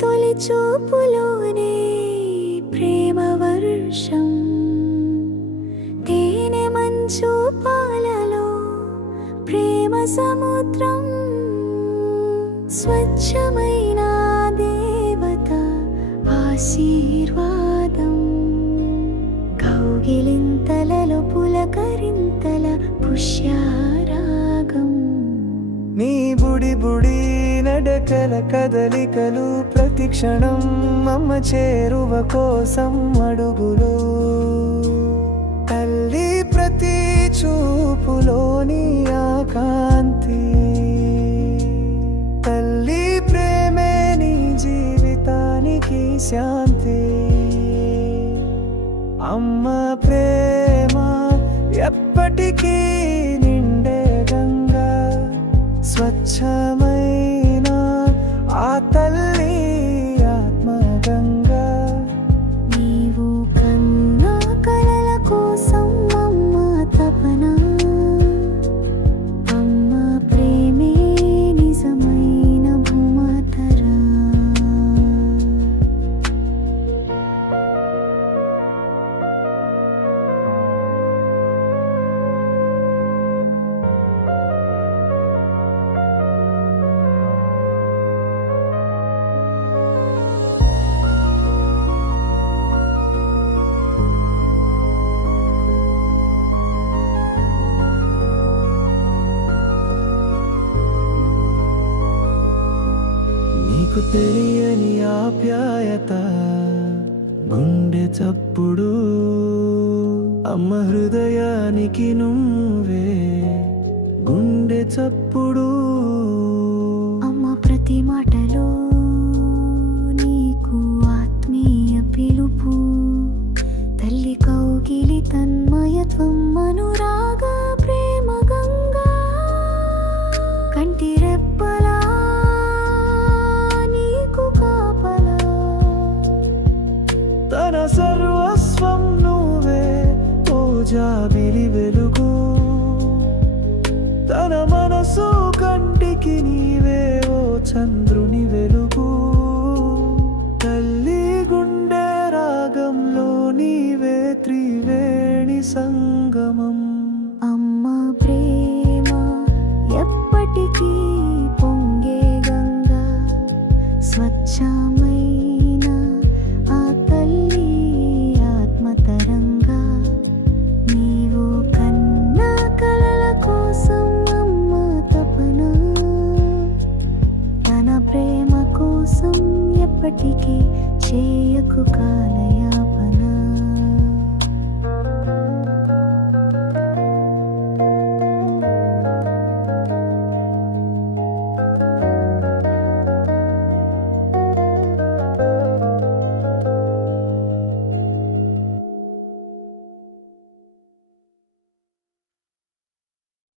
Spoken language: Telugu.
తొలి చూపులోనే ప్రేమ వర్షం, తేనె మంచు పాలలో ప్రేమ సముద్రం, స్వచ్ఛమైన దేవత ఆశీర్వాదం, కౌగిలింతలలో పులకరింతల పుష్యరాగం. నీ బుడి బుడి నడకల కదలికలు ప్రతి క్షణం అమ్మ చేరువ కోసం అడుగులు. తల్లి ప్రతి చూపులోని ఆకాంతి, తల్లి ప్రేమే నీ జీవితానికి శాంతి. అమ్మ ప్రేమ ఎప్పటికీ నిండే గంగా, స్వచ్ఛమైన ఆ తల్లి ఆత్మగంగా. నీవు కన్నా కలల కోసం అమ్మ తపన, అమ్మ ప్రేమే నిజమైన భూమాతర. నీకు తెలియని ఆప్యాయత, గుండె చప్పుడు, అమ్మ హృదయానికి నువ్వే గుండె చప్పుడు. అమ్మ ప్రతి మాటలో నీకు ఆత్మీయ పిలుపు, తల్లి కౌగిలి తన్మయత్వం, అనురాగ ప్రేమ గంగా. కంటి రెప్పలా నీకు కాపలా, తన సర్వస్వం నువ్వే ఓ జాబిలి వెలుగు. తన మనసు కంటికి నీవే ఓ చంద్రుని వెలుగు. తల్లి గుండె రాగంలో నీవే త్రివేణి సంగమం. అమ్మ ప్రేమ ఎప్పటికీ పొంగే గంగా, స్వచ్ఛమైన ఆ తల్లి ఆత్మతరంగా. నీవు కన్నా కలల కోసం అమ్మ తపన, తన ప్రేమ కోసం ఎప్పటికీ చేయకు కాలయ.